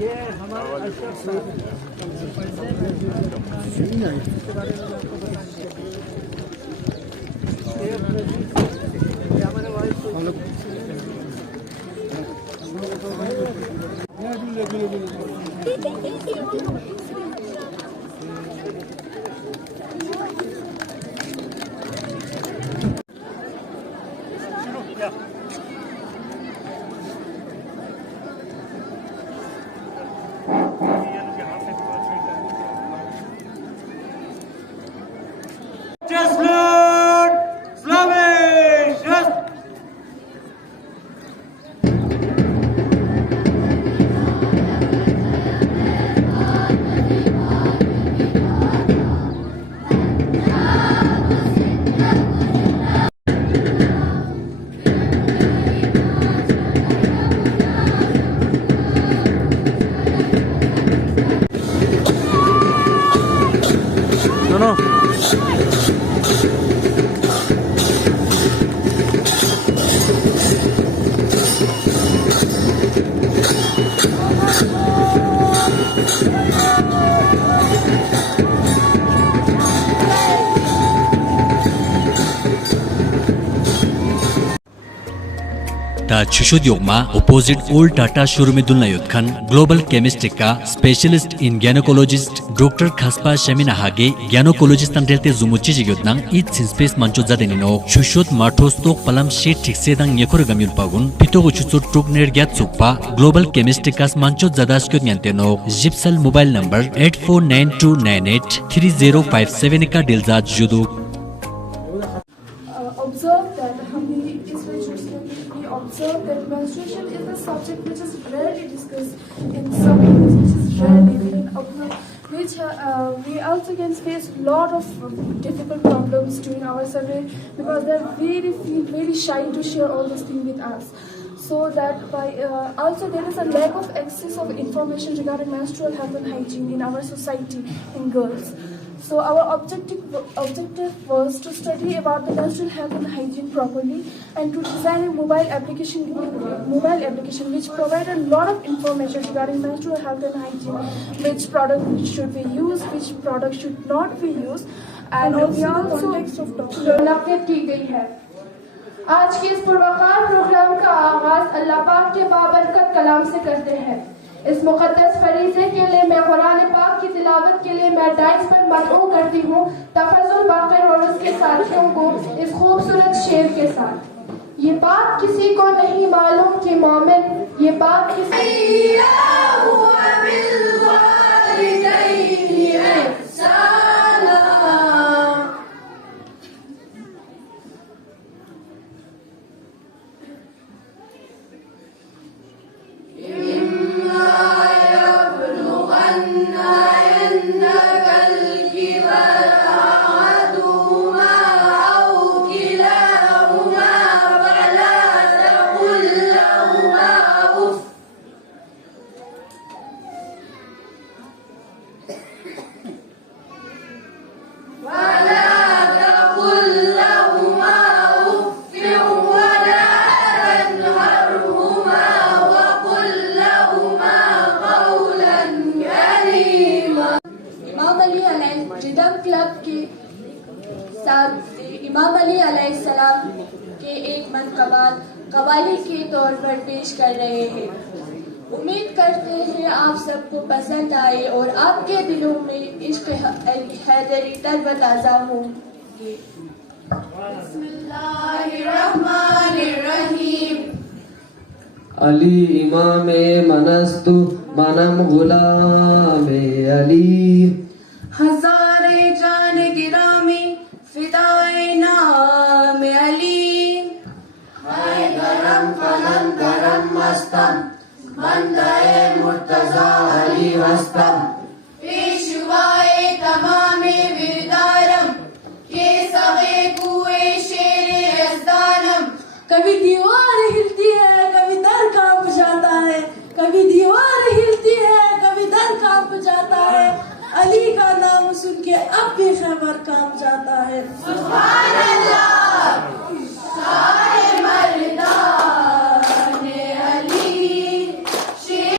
ये हमारे अशरफ साहब हमारे wife Just blood, flourish, just. No. ता Chushud Yogma opposite Old Tata Showroom Dunlayut Khan Global Chemist का Specialist in Gynecologist Dr. Khaspa Shamina Hage Gynecologist Andelte Zumuchi Jigyotnang It Space Mancho Zadenino Chushud Martos Tok Palam Shit Tixedang Yakor Gamyul Pagun Pitogo Chutsut Truk Nergyat Sukpa Global Chemist Kas Mancho Zadaskut Nyanteno Zipsal Mobile Number 8492983057 का दिलजात जुदू observe that menstruation is a subject which is rarely discussed in some areas, which is rarely being observed, which we also can face a lot of difficult problems during our survey because they feel very shy to share all those things with us. So that by also there is a lack of access of information regarding menstrual health and hygiene in our society in girls. So our objective was to study about the menstrual health and hygiene properly and to design a mobile application which provide a lot of information regarding menstrual health and hygiene, which product should be used, which product should not be used, and also the context of मुनक़्क़िद की गई है। आज के इस पुरवकार programme का आगाज अल्लाह पाक के बाबरकत कलाम से करते हैं। इस मुक़द्दस फरीज़े के लिए मैं कुरान पाक की तिलावत के लिए मैं डाइस पर मदऊ करती हूँ तफज़ुल बाक़िर और उसके साथियों को इस खूबसूरत शेर के साथ। ये बात किसी को नहीं मालूम कि मोमिन ये बात किसी इमाम अली अलैहिस्सलाम के एक मनक़बात कवाली के तौर पर पेश कर रहे हैं। उम्मीद करते हैं आप सबको पसंद आए और आपके दिलों में इश्क़ हैदरी तरोताज़ा होंगे। बिस्मिल्लाहिर्रहमानिर्रहीम। अली इमाम मनस्तु मनम गुलाम अली हज़ारे जान गिरामी फिदाए नाम अली। हाय गरम कलम गरम मस्तम बंदाए मुर्तज़ा अली वस्तम पेशवाए तमामे विरदारम के सगे कुए शेरे यज़दानम। कभी दीवार हिलती है कभी दर कांप जाता है, कभी दीवार हिलती है कभी दर कांप जाता है। अली का नाम सुन के अब भी खबर काम जाता है। सुभान अल्लाह सारे मर्दाने अली शेर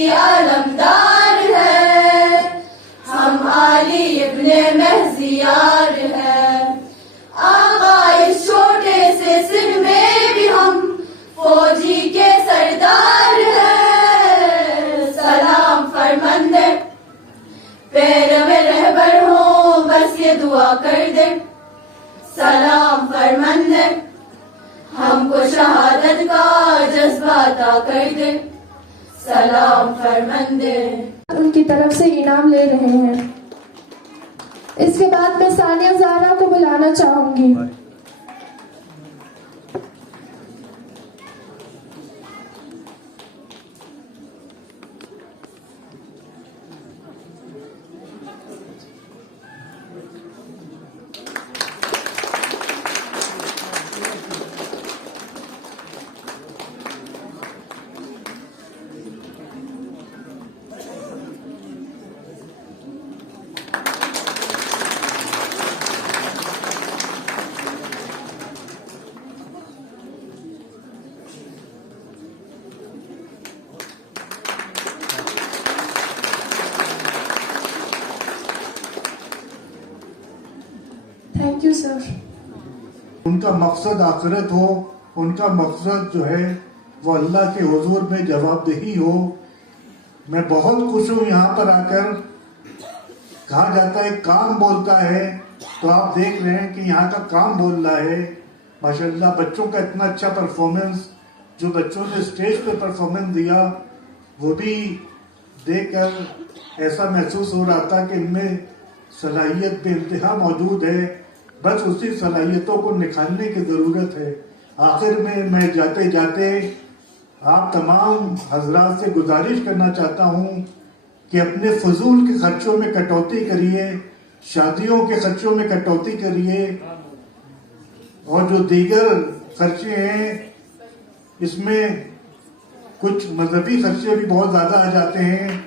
की आलमदार है, हम आली इब्ने महजियार है। आका इस छोटे से सिर में भी हम फौजी के सरदार है। सलाम फरमंदे पैर में रहबर हो, बस ये दुआ कर दे। सलाम फरमंदे हमको शहादत का जज्बा अता कर दे। सलाम फरमंदे। उनकी तरफ से इनाम ले रहे हैं। इसके बाद मैं सानिया ज़ारा को बुलाना चाहूंगी। Thank you sir. उनका मकसद आखिरत हो, उनका मकसद जो है वो अल्लाह के हुजूर में जवाबदेही हो। मैं बहुत खुश हूँ यहाँ पर आकर। कहा जाता है काम बोलता है, तो आप देख रहे हैं कि यहाँ का काम बोल रहा है। माशाल्लाह बच्चों का इतना अच्छा परफॉर्मेंस, जो बच्चों ने स्टेज पे परफॉर्मेंस दिया, वो भी देखकर ऐसा महसूस हो रहा था कि इनमें सलाहियत बेइंतहा मौजूद है। बस उसी सलाहियतों को निखारने की ज़रूरत है। आखिर में मैं जाते जाते आप तमाम हजरात से गुजारिश करना चाहता हूँ कि अपने फजूल के खर्चों में कटौती करिए, शादियों के खर्चों में कटौती करिए, और जो दीगर खर्चे हैं इसमें कुछ मजहबी खर्चे भी बहुत ज़्यादा आ जाते हैं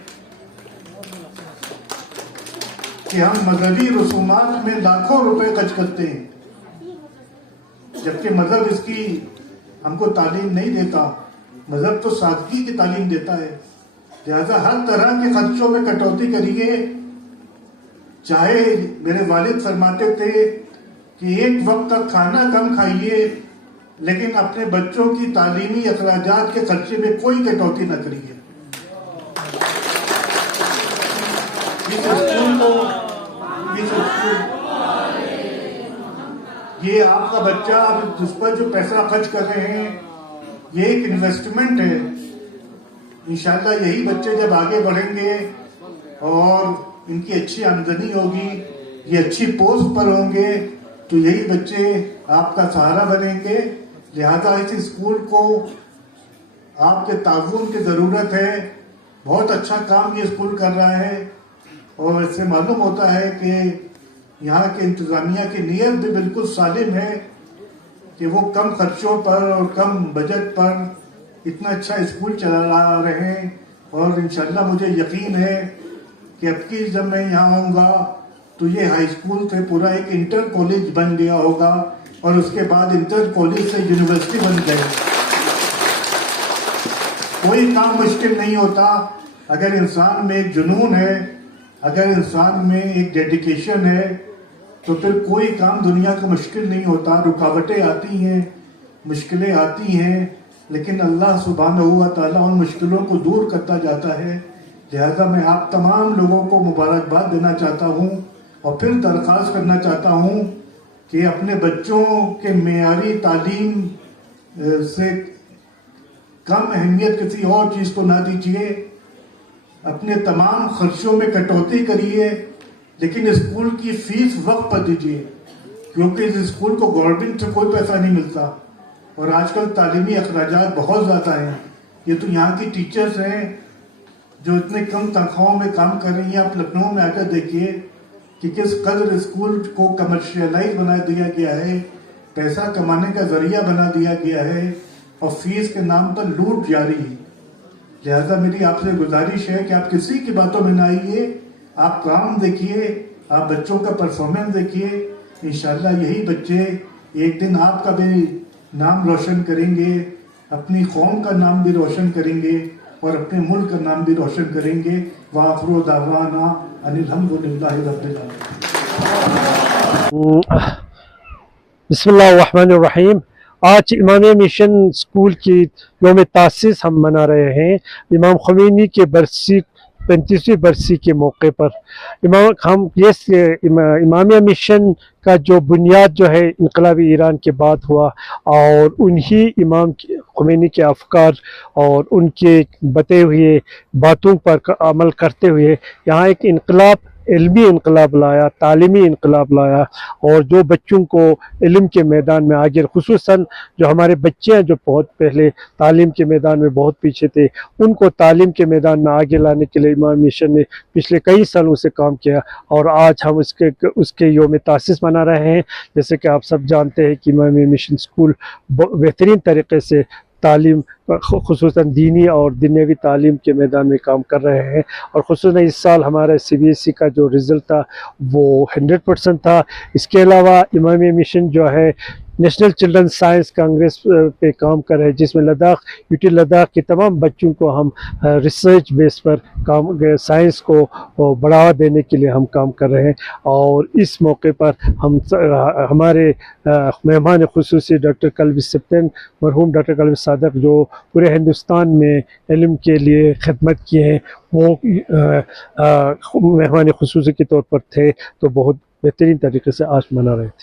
कि हम मजहबी रसूमात में लाखों रुपए खर्च करते हैं, जबकि मजहब इसकी हमको तालीम नहीं देता। मजहब तो सादगी की तालीम देता है। लिहाजा हर तरह के खर्चों में कटौती करिए। चाहे मेरे वालिद फरमाते थे कि एक वक्त का खाना कम खाइए, लेकिन अपने बच्चों की तालीमी अखराजात के खर्चे में कोई कटौती न करिए। ये आपका बच्चा जिस पर जो पैसा खर्च कर रहे हैं, ये एक इन्वेस्टमेंट है। इंशाल्लाह यही बच्चे जब आगे बढ़ेंगे और इनकी अच्छी आमदनी होगी, ये अच्छी पोस्ट पर होंगे, तो यही बच्चे आपका सहारा बनेंगे। लिहाजा इस स्कूल को आपके ताउन की ज़रूरत है। बहुत अच्छा काम ये स्कूल कर रहा है, और इससे मालूम होता है कि यहाँ के इंतज़ामिया की नीयत भी बिल्कुल सालिम है कि वो कम खर्चों पर और कम बजट पर इतना अच्छा स्कूल चला रहे हैं। और इंशाल्लाह मुझे यकीन है कि अब की जब मैं यहाँ आऊँगा तो ये हाई स्कूल से पूरा एक इंटर कॉलेज बन गया होगा, और उसके बाद इंटर कॉलेज से यूनिवर्सिटी बन गई। कोई काम मुश्किल नहीं होता अगर इंसान में एक जुनून है, अगर इंसान में एक डेडिकेशन है, तो फिर कोई काम दुनिया का मुश्किल नहीं होता। रुकावटें आती हैं, मुश्किलें आती हैं, लेकिन अल्लाह सुब्हानहू व तआला उन मुश्किलों को दूर करता जाता है। लिहाजा मैं आप तमाम लोगों को मुबारकबाद देना चाहता हूँ, और फिर दरख्वास्त करना चाहता हूँ कि अपने बच्चों के मेयारी तालीम से कम अहमियत किसी और चीज़ को ना दीजिए। अपने तमाम खर्चों में कटौती करिए, लेकिन स्कूल की फीस वक्त पर दीजिए, क्योंकि इस स्कूल को गवर्नमेंट से कोई पैसा नहीं मिलता, और आजकल तालीमी अखराजात बहुत ज़्यादा हैं। ये तो यहाँ की टीचर्स हैं जो इतने कम तनख्वाहों में काम कर रही हैं। आप लखनऊ में आकर देखिए कि किस कदर स्कूल को कमर्शियलाइज बना दिया गया है, पैसा कमाने का जरिया बना दिया गया है, और फीस के नाम पर लूट जारी है। लिहाजा मेरी आपसे गुजारिश है कि आप किसी की बातों में ना आइए, आप काम देखिए, आप बच्चों का परफॉर्मेंस देखिए। इंशाल्लाह यही बच्चे एक दिन आपका भी नाम रोशन करेंगे, अपनी कौम का नाम भी रोशन करेंगे, और अपने मुल्क का नाम भी रोशन करेंगे। वाखिरु दावाना अनिल हम्दुलिल्लाहि रब्बिल आलमीन। बिस्मिल्लाहिर्रहमानिर्रहीम। आज इमामिया मिशन स्कूल की यौम तासीस हम मना रहे हैं इमाम ख़ुमैनी के बरसी 35वीं बरसी के मौके पर। इमामिया मिशन का जो बुनियाद जो है इनकलाबी ईरान के बाद हुआ और उन्हीं इमाम ख़ुमैनी के अफ़कार और उनके बते हुए बातों पर अमल करते हुए यहाँ एक इनकलाब, इल्मी इनकलाब लाया, तालीमी इनकलाब लाया और जो बच्चों को इल्म के मैदान में आगे, खुसूसन जो हमारे बच्चे हैं जो बहुत पहले तालीम के मैदान में बहुत पीछे थे, उनको तालीम के मैदान में आगे लाने के लिए इमाम मिशन ने पिछले कई सालों से काम किया और आज हम उसके यौम तासीस मना रहे हैं। जैसे कि आप सब जानते हैं कि इमाम मिशन स्कूल बेहतरीन तरीके से तालीम, खुसूसन दीनी और दुनियावी तालीम के मैदान में काम कर रहे हैं और खुसूसन इस साल हमारा CBSE का जो रिज़ल्ट था वो 100% था। इसके अलावा इमामिया मिशन जो है नेशनल चिल्ड्रन साइंस कांग्रेस पे काम कर रहे हैं, जिसमें UT लद्दाख के तमाम बच्चों को हम रिसर्च बेस पर काम, साइंस को बढ़ावा देने के लिए हम काम कर रहे हैं। और इस मौके पर हम हमारे मेहमान खुसूसी डॉक्टर कल्बी सिप्तन, मरहूम डॉक्टर कल्बी सादक, जो पूरे हिंदुस्तान में इल्म के लिए खिदमत किए हैं, वो मेहमान खुसूसी के तौर पर थे, तो बहुत बेहतरीन तरीके से आज मना रहे थे।